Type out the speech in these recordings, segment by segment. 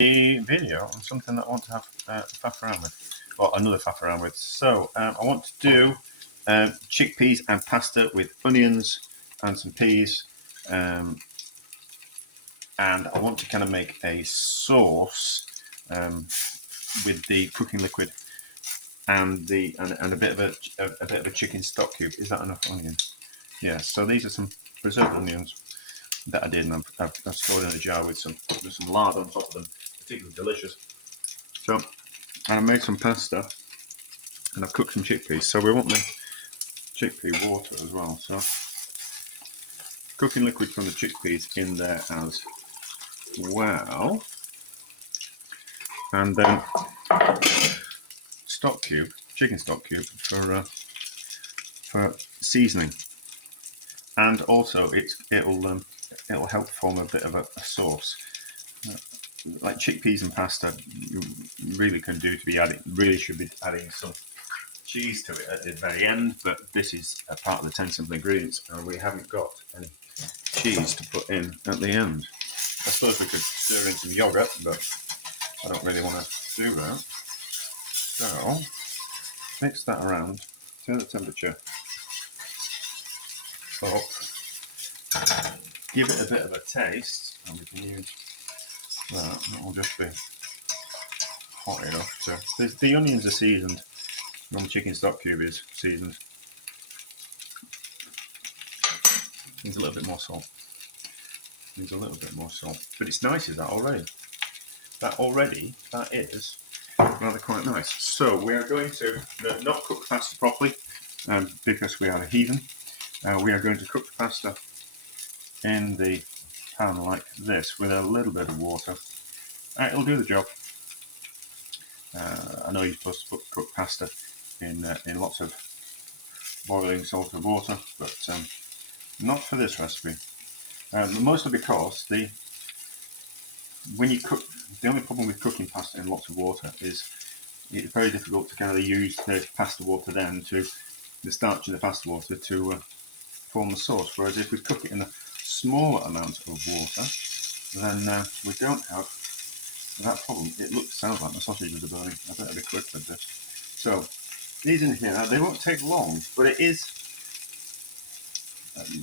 a video on something that I want to have faff around with, or another faff around with. So I want to do chickpeas and pasta with onions and some peas, and I want to kind of make a sauce with the cooking liquid and a bit of a chicken stock cube. Is that enough onions? Yeah. So these are some preserved onions that I did, and I've stored in a jar with some lard on top of them, particularly delicious. So I made some pasta, and I've cooked some chickpeas. So we want the chickpea water as well. So cooking liquid from the chickpeas in there as well, and then chicken stock cube for seasoning, and also it'll help form a bit of a sauce. Like chickpeas and pasta, you really can do to be adding. Really should be adding some cheese to it at the very end, but this is a part of the 10 simple ingredients, and we haven't got any cheese to put in at the end. I suppose we could stir in some yoghurt, but I don't really want to do that. So mix that around, turn the temperature up, give it a bit of a taste, and we can use that. That will just be hot enough to. The onions are seasoned. The chicken stock cube is seasoned. Needs a little bit more salt. But it's nice, is that already? That is rather quite nice. So we are going to not cook the pasta properly because we are a heathen. We are going to cook the pasta in the pan like this with a little bit of water. It'll do the job. I know you're supposed to cook pasta in lots of boiling salted water, but not for this recipe. Mostly because when you cook, the only problem with cooking pasta in lots of water is it's very difficult to kind of use the pasta water then to the starch in the pasta water to form the sauce. Whereas if we cook it in a smaller amount of water, then we don't have that problem. Sounds like my sausages are burning. I better be quick with this. So these in here, they won't take long, but it is,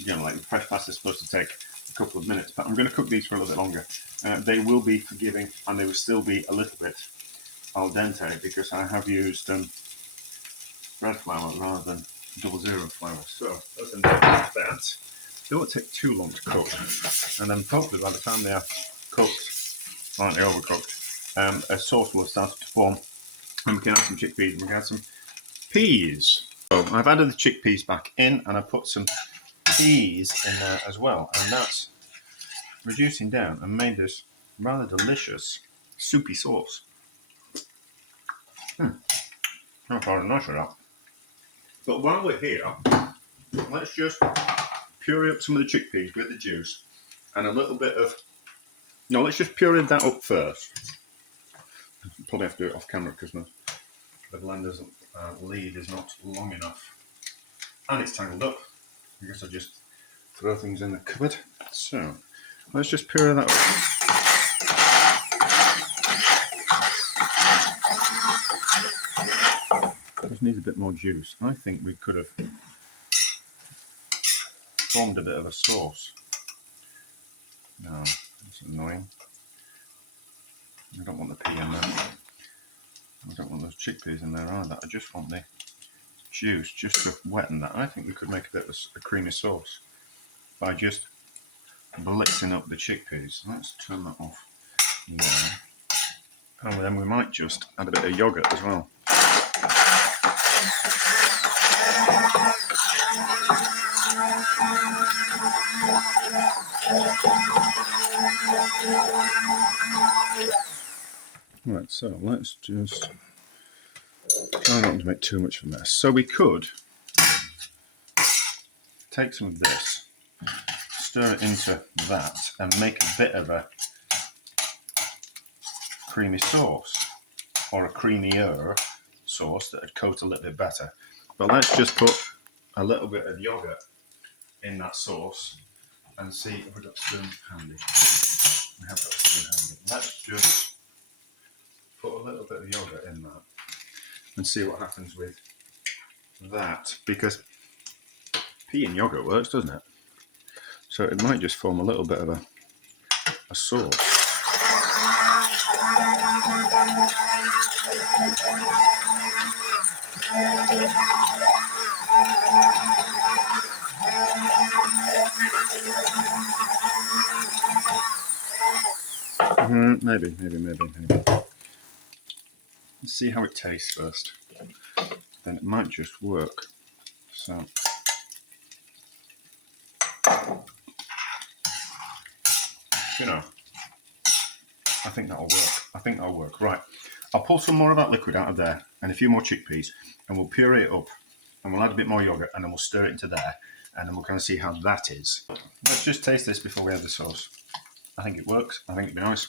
like fresh pasta is supposed to take a couple of minutes, but I'm going to cook these for a little bit longer. They will be forgiving, and they will still be a little bit al dente because I have used bread flour rather than 00 flour. So that's enough of that. They won't take too long to cook, and then hopefully by the time they are cooked, slightly overcooked, a sauce will have started to form, and we can add some chickpeas and we can add some peas. So I've added the chickpeas back in, and I put some peas in there as well, and that's reducing down and made this rather delicious soupy sauce. That's rather nice with that. But while we're here, let's just puree up some of the chickpeas with the juice and a little bit of. No, let's just puree that up first. Probably have to do it off camera because the blender's lead is not long enough, and it's tangled up. I guess I just throw things in the cupboard. So let's just puree that up. Just needs a bit more juice. I think we could have formed a bit of a sauce. No, that's annoying. I don't want the pea in there. I don't want those chickpeas in there either. I just want the juice just to wetten that. I think we could make a bit of a creamy sauce by just blitzing up the chickpeas. Let's turn that off now. And then we might just add a bit of yoghurt as well. Right, so let's just try not to make too much of a mess. So we could take some of this, stir it into that, and make a bit of a creamy sauce, or a creamier sauce that would coat a little bit better. But let's just put a little bit of yoghurt in that sauce and see if we've got spoons handy. We have got a spoon handy. Let's just little bit of yogurt in that and see what happens with that, because pea and yogurt works, doesn't it? So it might just form a little bit of a sauce. Maybe. Let's see how it tastes first. Then it might just work. So, you know, I think that'll work. Right, I'll pull some more of that liquid out of there and a few more chickpeas, and we'll puree it up, and we'll add a bit more yogurt, and then we'll stir it into there, and then we'll kind of see how that is. Let's just taste this before we add the sauce. I think it works. I think it'd be nice.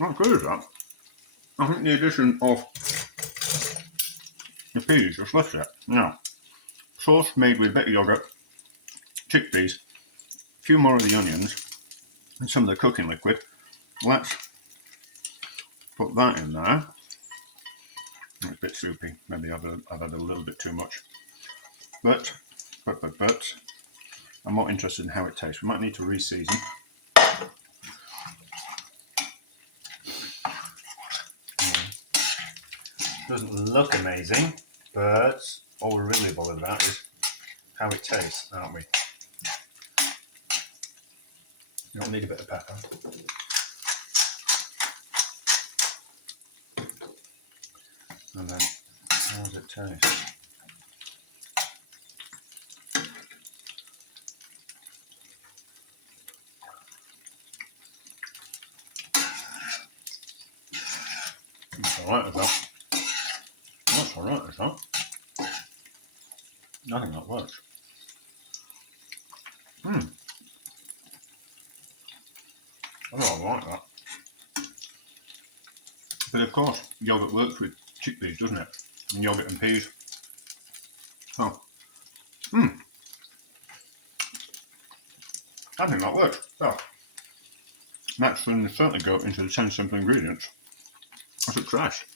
Not good as that. I think the addition of the peas just lifts it. Now, sauce made with a bit of yogurt, chickpeas, a few more of the onions, and some of the cooking liquid. Let's put that in there. It's a bit soupy. Maybe I've had a little bit too much. But I'm more interested in how it tastes. We might need to re-season. Doesn't look amazing, but all we're really bothered about is how it tastes, aren't we? You don't need a bit of pepper. And then, how does it taste? That's alright as that. That's alright as that. I think that works. I like that. But of course, yogurt works with chickpeas, doesn't it? And yogurt and peas. So, I think that works. So, that's certainly go into the 10 simple ingredients. That's a crash.